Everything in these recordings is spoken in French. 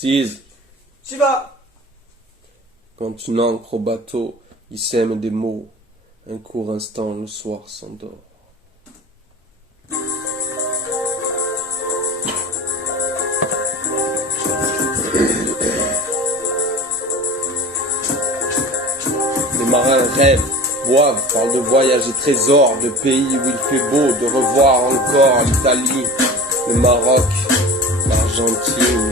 Sise. Shiva. Quand une encre au bateau, il sème des mots. Un court instant, le soir s'endort. Les marins rêvent, boivent, parlent de voyages et trésors, de pays où il fait beau, de revoir encore l'Italie, le Maroc, l'Argentine.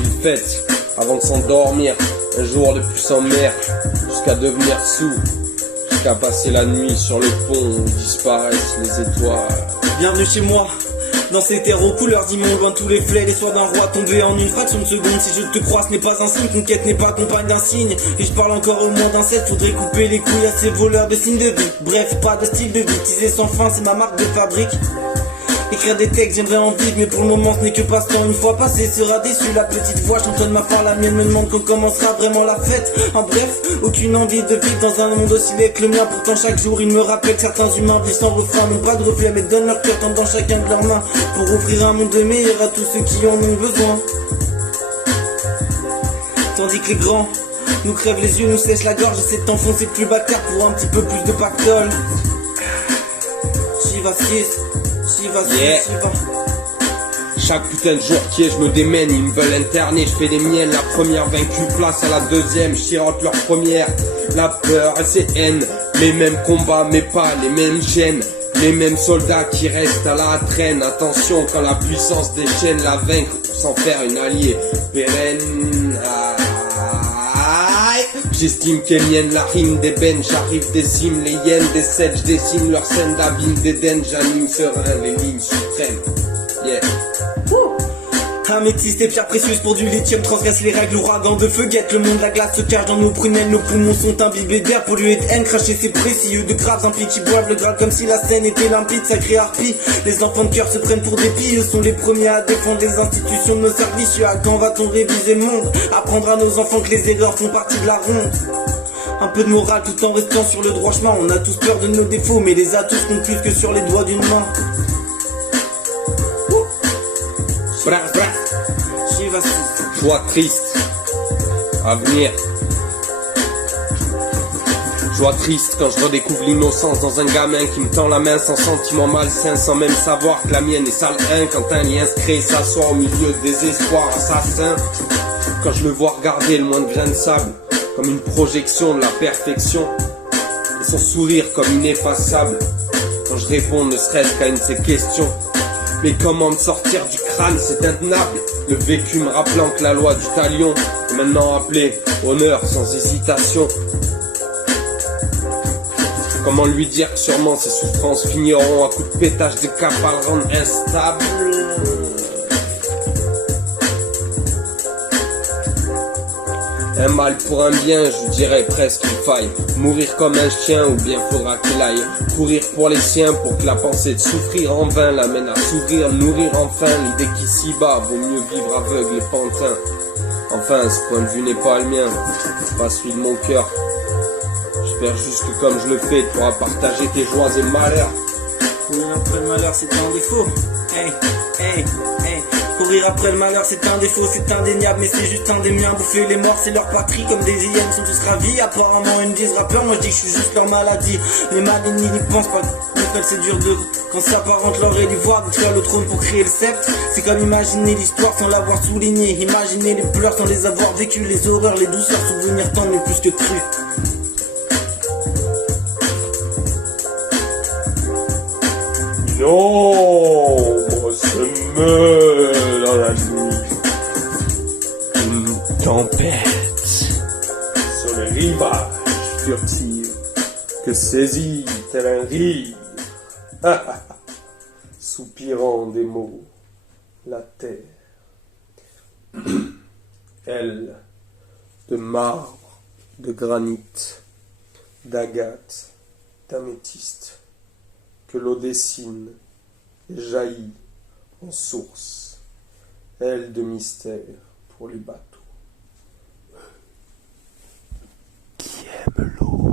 Ils fêtent avant de s'endormir, un jour de plus en mer, jusqu'à devenir sous, jusqu'à passer la nuit sur le pont où disparaissent les étoiles. Bienvenue chez moi. Dans ces terres aux couleurs d'immondes, loin de tous les flets, les soirs d'un roi tombé en une fraction de seconde. Si je te crois, ce n'est pas un signe, conquête n'est pas compagne d'un signe. Et je parle encore au moins d'inceste, faudrait couper les couilles à ces voleurs de signes de vie. Bref, pas de style de vie, teaser sans fin, c'est ma marque de fabrique. Écrire des textes, j'aimerais en vivre, mais pour le moment ce n'est que passe-temps. Une fois passé, sera déçu, la petite voix chantonne ma fin, la mienne me demande quand commencera vraiment la fête. En bref, aucune envie de vivre dans un monde aussi laid que le mien. Pourtant chaque jour il me rappelle que certains humains vivent sans refrain, n'ont pas de reflet, mais donnent leur cœur tendant chacun de leurs mains pour offrir un monde meilleur à tous ceux qui en ont besoin. Tandis que les grands nous crèvent les yeux, nous sèchent la gorge, essaient de t'enfoncer plus bâtard pour un petit peu plus de pactole. Shiva 6. Yeah. Chaque putain de jour qui est, je me démène, ils me veulent interner, je fais des miennes, la première vaincue, place à la deuxième, je sirote leur première, la peur et ses haines, les mêmes combats mais pas les mêmes chaînes, les mêmes soldats qui restent à la traîne, attention quand la puissance déchaîne, la vaincre pour s'en faire une alliée pérenne. J'estime qu'elles mienne la rime d'ébène, j'arrive des cimes, les hyènes décèdent, je dessine leur scène d'abîme d'Éden, j'anime serein les lignes suprêmes. Yeah. Améthyste et pierres précieuses pour du lithium transgresse les règles, ouragan de feu guette le monde, la glace se cache dans nos prunelles, nos poumons sont imbibés d'air pollué de haine, cracher c'est précieux de graves impies qui boivent le Graal comme si la scène était limpide, sacré harpie. Les enfants de cœur se prennent pour des pieux, sont les premiers à défendre les institutions de nos services. À quand va-t-on réviser le monde, apprendre à nos enfants que les erreurs font partie de la ronde? Un peu de morale tout en restant sur le droit chemin, on a tous peur de nos défauts, mais les atouts comptent plus que sur les doigts d'une main. Joie triste, avenir. Joie triste quand je redécouvre l'innocence dans un gamin qui me tend la main sans sentiment malsain, sans même savoir que la mienne est sale quand un lien se crée, s'assoit au milieu de désespoir assassin. Quand je le vois regarder le moindre grain de sable, comme une projection de la perfection, et son sourire comme ineffaçable, quand je réponds ne serait-ce qu'à une de ses questions. Mais comment me sortir du crâne, c'est intenable. Le vécu me rappelant que la loi du talion est maintenant appelée honneur sans hésitation. Comment lui dire que sûrement ses souffrances finiront à coups de pétage de cap à le rendre instable. Un mal pour un bien, je dirais presque qu'il faille mourir comme un chien ou bien faudra qu'il aille courir pour les siens pour que la pensée de souffrir en vain l'amène à s'ouvrir, nourrir enfin l'idée qu'ici bas vaut mieux vivre aveugle et pantin. Enfin, ce point de vue n'est pas le mien, pas celui de mon cœur. J'espère juste que comme je le fais, tu pourras partager tes joies et malheurs. Courir après le malheur, c'est un défaut. Hey, hey, hey. Courir après le malheur, c'est un défaut, c'est indéniable, mais c'est juste un des miens. Bouffer les morts, c'est leur patrie, comme des hyènes sont tous ravis. Apparemment, ils me disent rappeur, moi je dis que je suis juste leur maladie. Les malignes, ils n'y pensent pas. En fait, c'est dur de quand s'apparente leur et l'ivoire, détruire le trône pour créer le sceptre. C'est comme imaginer l'histoire sans l'avoir souligné. Imaginer les pleurs sans les avoir vécues, les horreurs, les douceurs, souvenirs tant mais plus que crus. L'ombre se meut dans la nuit. Une tempête sur les rivages furtifs que saisit tel un rire. Soupirant des mots, la terre. Elle, de marbre, de granit, d'agate, d'améthyste, que l'eau dessine et jaillit en source, elle de mystère pour les bateaux qui aiment l'eau.